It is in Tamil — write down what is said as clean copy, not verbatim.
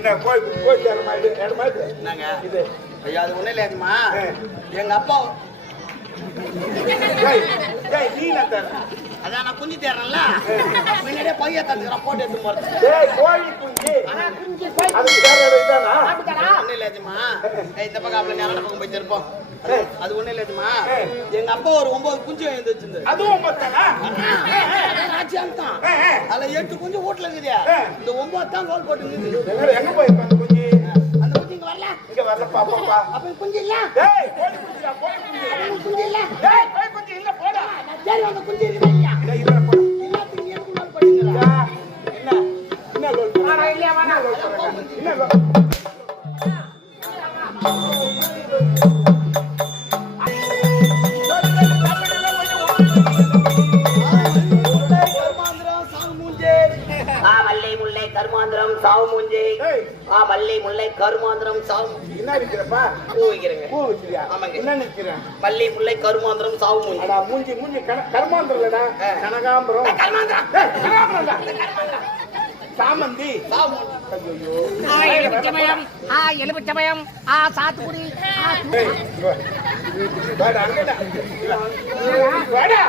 என்ன கோயில் கோயில் இடமா இது என்னங்க இது? ஐயா அது ஒண்ணு இல்லையாதுமா எங்க அப்பா நீ என்ன அதான் நான் குஞ்சு தேடுறேன்ல முன்னாடியே பையன் தந்துக்கிறேன் போட்டு எடுத்து போறது கோழி குஞ்சு அது இதானா ஒண்ணு இல்லையாதுமா இந்த பக்கம் அப்படி நேரம் பக்கம் போய் இருப்போம் அது ஒண்ணு இல்லையாதுமா எங்க அப்பா ஒரு 9 குஞ்சு எழுந்து வச்சிருந்தது அதுவும் மத்தானா ராஜ்யாந்தான் அதுல 8 குஞ்சு வீட்டுல இருக்குது இந்த 9 தான் லோல் போட்டு எங்க போயிருப்ப அந்த குஞ்சு அந்த குஞ்சு இங்க வரல பாப்பா அப்ப குஞ்சு இல்ல கோழி குஞ்சுடா கோழி குஞ்சு குஞ்சு இல்ல கோழி குஞ்சு இல்ல போடா சரி அந்த குஞ்சு இருக்கு இல்லையா இல்ல போடா எல்லாத்துக்கும் எனக்கு லோல் பண்ணுங்க என்ன என்ன லோல் போடா இல்லையா வேணா என்ன லோல் மல்லை முல்லை கருமாந்திரம் சாவு மூஞ்சி மல்லை முல்லை கருமாந்திரம் சாவு என்ன விக்கிறப்பா பூ வைக்கிறேங்க பூ விக்கிறியா ஆமாங்க என்ன நிக்கிறேன் மல்லை முல்லை கருமாந்திரம் சாவு மூஞ்சி அடா மூஞ்சி மூஞ்சி கர்மாந்திரம்லடா கனகாம்பரம் கருமாந்திரம் சாமந்தி சாவு ஐயோ எலுமிச்சமயம் சாத்துக்குடி வாடா அங்கடா வாடா